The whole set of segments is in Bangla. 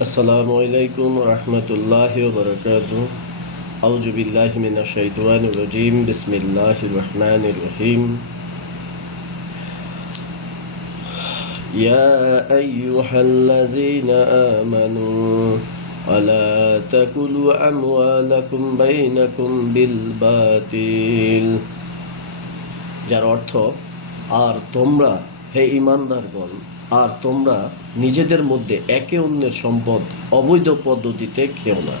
আসসালামু আলাইকুম রহমতুল্লাহ বরকাত আউজু বিল্লাহি মিনাশ শাইতানির রাজিম বিসমিল্লাহির রহমানির রহিম يا أيها الذين آمنوا ولا تأكلوا أموالكم بينكم بالباطل যার অর্থ আর তোমরা হে ইমানদারগণ আর তোমরা নিজেদের মধ্যে একে অন্যের সম্পদ অবৈধ পদ্ধতিতে খেও না।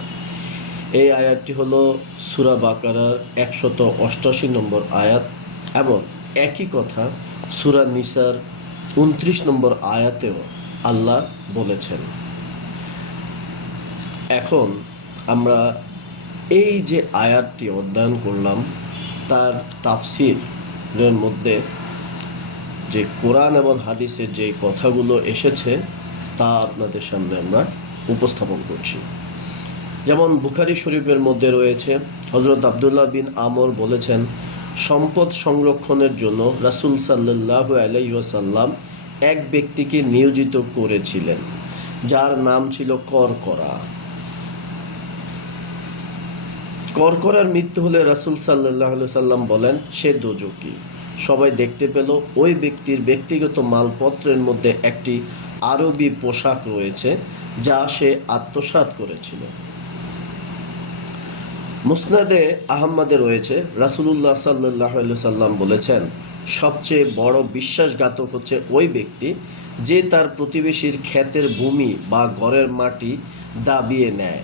এই আয়াতটি হলো সুরা বাকারার একশত অষ্টাশি নম্বর আয়াত এবং একই কথা সুরা নিসার উনত্রিশ নম্বর আয়াতেও আল্লাহ বলেছেন। এখন আমরা এই যে আয়াতটি অধ্যয়ন করলাম, তার তাফসিরের মধ্যে যে কোরআন এবং হাদিসের যে কথাগুলো এসেছে, তা আপনাদের সামনে আমরা উপস্থাপন করছি। যেমন বুখারি শরীফের মধ্যে রয়েছে হজরত আবদুল্লাহ বিন আমর বলেছেন, সম্পদ সংরক্ষণের জন্য রাসুল সাল্লাহ আলাইসাল্লাম এক ব্যক্তিকে নিয়োজিত করেছিলেন, যার নাম ছিল করকরা। করকরার মৃত্যু হলে রাসুল সাল্লাহ সাল্লাম বলেন, সে দোজকি সবাই দেখতে পেল, ওই ব্যক্তির ব্যক্তিগত মালপত্রের মধ্যে একটি আরবি পোশাক রয়েছে, যা সে আত্মসাৎ করেছিল। মুসনাদে আহম্মদে রয়েছে, রাসুলুল্লাহ সাল্লাহ সাল্লাম বলেছেন, সবচেয়ে বড় বিশ্বাসঘাতক হচ্ছে ওই ব্যক্তি, যে তার প্রতিবেশীর ক্ষেতের ভূমি বা ঘরের মাটি দাবিয়ে নেয়।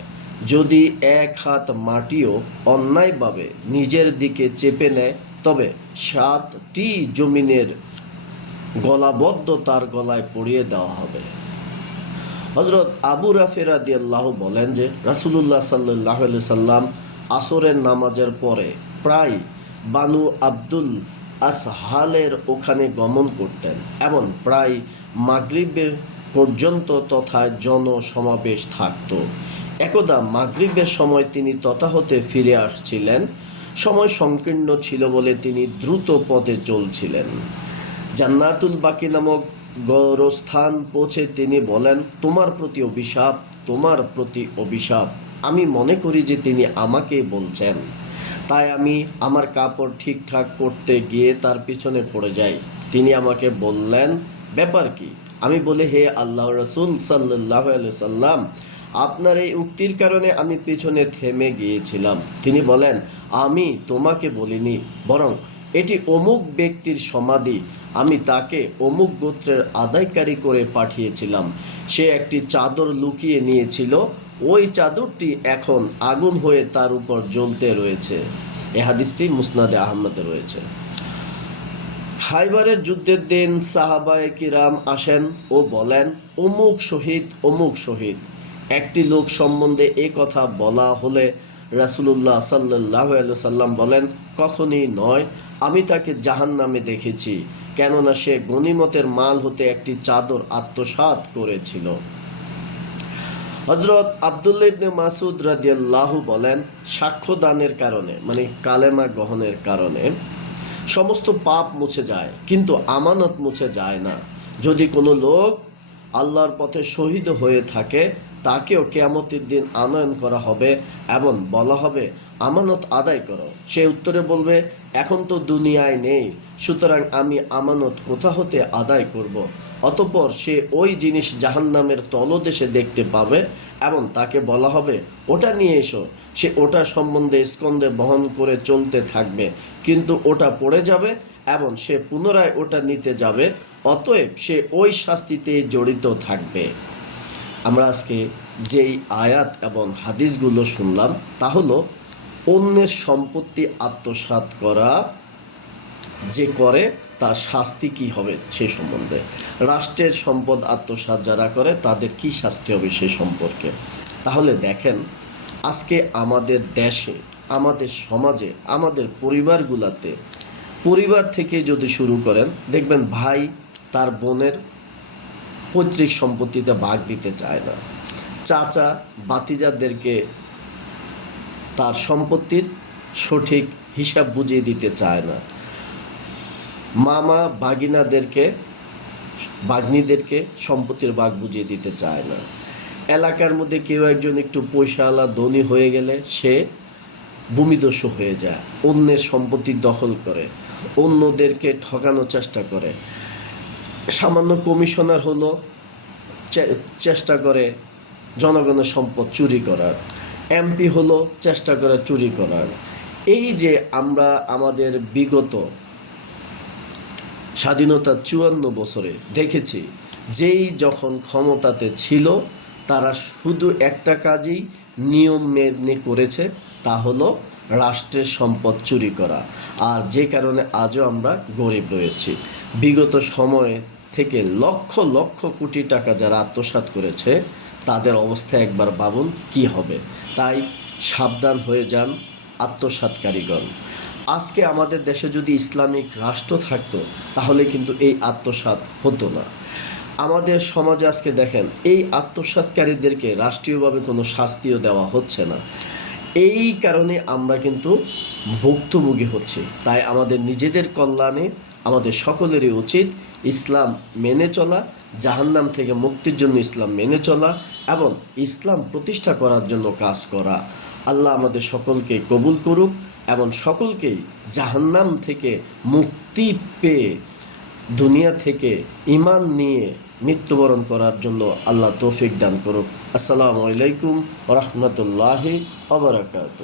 যদি এক হাত মাটিও অন্যায়ভাবে নিজের দিকে চেপে নেয় তবে সাতটি জমিনের গলাবদ্ধ তার গলায় পরিয়ে দেওয়া হবে। হজরত আবু রাফেরা দিয়াল্লাহ বলেন যে, রাসুলুল্লাহ সাল্লাহ সাল্লাম আসরের নামাজের পরে প্রায় বানু আব্দুল আসহালের ওখানে গমন করতেন এবং প্রায় মাগরিবের পর্যন্ত তথা জনসমাবেশ থাকত। একদা মাগরিবের সময় তিনি তথা হতে ফিরে আসছিলেন সময় সংকীর্ণ ছিল বলে তিনি দ্রুত পথে চলছিলেন। জান্নাতুল বাকি নামক গৌরস্থান পৌঁছে তিনি বলেন, তোমার প্রতি অভিশাপ, তোমার প্রতি অভিশাপ। আমি মনে করি যে তিনি আমাকে বলছেন। তাই আমি আমার কাপড় ঠিকঠাক করতে গিয়ে তার পিছনে পড়ে যাই। তিনি আমাকে বললেন, ব্যাপার কি? আমি বলি, হে আল্লাহ রসুল সাল্লাহ সাল্লাম আপনার এই উক্তির কারণে আমি পিছনে থেমে গিয়েছিলাম। তিনি বলেন আমি তোমাকে বলিনি, বরং এটি অমুক ব্যক্তির সমাধি। আমি তাকে অমুক গোত্রের আদায়কারী করে পাঠিয়েছিলাম। সে একটি চাদর লুকিয়ে নিয়েছিল। ওই চাদরটি এখন আগুন হয়ে তার উপর জ্বলতে রয়েছে। এ হাদিসটি মুসনাদে আহমদে রয়েছে। খাইবারের যুদ্ধের দিন সাহাবায় কিরাম আসেন ও বলেন, অমুক শহীদ অমুক শহীদ। একটি লোক সম্বন্ধে এ কথা বলা হলে রাসুলুল্লাহ সাল্লাহ সাল্লাম বলেন, কখনই নয়, আমি তাকে জাহান নামে দেখেছি, কেননা সে গনিমতের মাল হতে একটি চাদর আত্মসাৎ করেছিল। হজরত আবদুল্লা ইবনে মাসুদ রাদিয়াল্লাহু বলেন সাক্ষ্য দানের কারণে মানে কালেমা গ্রহণের কারণে, সমস্ত পাপ মুছে যায়, কিন্তু আমানত মুছে যায় না। যদি কোনো লোক আল্লাহর পথে শহীদ হয়ে থাকে তাকেও কেয়ামতের দিন আনয়ন করা হবে এবং বলা হবে, আমানত আদায় করো। সে উত্তরে বলবে, এখন তো দুনিয়ায় নেই, সুতরাং আমি আমানত কোথা হতে আদায় করব। অতপর সে ওই জিনিস জাহান্নামের তলদেশে দেখতে পাবে এবং তাকে বলা হবে, ওটা নিয়ে এসো। সে ওটা সম্বন্ধে স্কন্দে বহন করে চলতে থাকবে, কিন্তু ওটা পড়ে যাবে এবং সে পুনরায় ওটা নিতে যাবে, অতএব সে ওই শাস্তিতে জড়িত থাকবে। আমরা আজকে যেই আয়াত এবং হাদিসগুলো শুনলাম, তা হলো অন্যের সম্পত্তি আত্মসাৎ করা, যে করে তার শাস্তি কি হবে সে সম্বন্ধে। রাষ্ট্রের সম্পদ আত্মসাৎ যারা করে, তাদের কি শাস্তি হবে সে সম্পর্কে। তাহলে দেখেন, আজকে আমাদের দেশে, আমাদের সমাজে, আমাদের পরিবারগুলাতে, পরিবার থেকে যদি শুরু করেন, দেখবেন ভাই তার বোনের পৈতৃক সম্পত্তিতে ভাগ দিতে চায় না। চাচা বাতিজাদেরকে তার সম্পত্তির সঠিক হিসাব বুঝিয়ে দিতে চায় না। মামা বাগিনাদেরকে বাগ্নিদেরকে সম্পত্তির ভাগ বুঝিয়ে দিতে চায় না। এলাকার মধ্যে কেউ একজন একটু পয়সাওয়ালা ধনী হয়ে গেলে সে ভূমিদস্যু হয়ে যায়। অন্যের সম্পত্তি দখল করে, অন্যদেরকে ঠকানোর চেষ্টা করে। সামান্য কমিশনার হলো চেষ্টা করে জনগণের সম্পদ চুরি করার। এমপি হলো, চেষ্টা করে চুরি করার। এই যে আমরা আমাদের বিগত স্বাধীনতা চুয়ান্ন বছরে দেখেছি, যেই যখন ক্ষমতাতে ছিল, তারা শুধু একটা কাজই নিয়ম মেনে করেছে, তা হলো রাষ্ট্রের সম্পদ চুরি করা। আর যে কারণে আজও আমরা গরিব রয়েছি। বিগত সময়ে থেকে লক্ষ লক্ষ কোটি টাকা যারা আত্মসাৎ করেছে, তাদের অবস্থা একবার ভাবুন কি হবে। তাই সাবধান হয়ে যান আত্মসাৎকারীগণ। আজকে আমাদের দেশে যদি ইসলামিক রাষ্ট্র থাকতো, তাহলে কিন্তু এই আত্মসাৎ হতো না। আমাদের সমাজে আজকে দেখেন, এই আত্মসাৎকারীদেরকে রাষ্ট্রীয়ভাবে কোনো শাস্তিও দেওয়া হচ্ছে না। এই কারণে আমরা কিন্তু ভুক্তভোগী হচ্ছি। তাই আমাদের নিজেদের কল্যাণে আমাদের সকলেরই উচিত ইসলাম মেনে চলা, জাহান্নাম থেকে মুক্তির জন্য ইসলাম মেনে চলা এবং ইসলাম প্রতিষ্ঠা করার জন্য কাজ করা। আল্লাহ আমাদের সকলকে কবুল করুক এবং সকলকেই জাহান্নাম থেকে মুক্তি পেয়ে, দুনিয়া থেকে ইমান নিয়ে মৃত্যুবরণ করার জন্য আল্লাহ তৌফিক দান করুক। আসসালামু আলাইকুম রহমতুল্লাহি অবরাকাত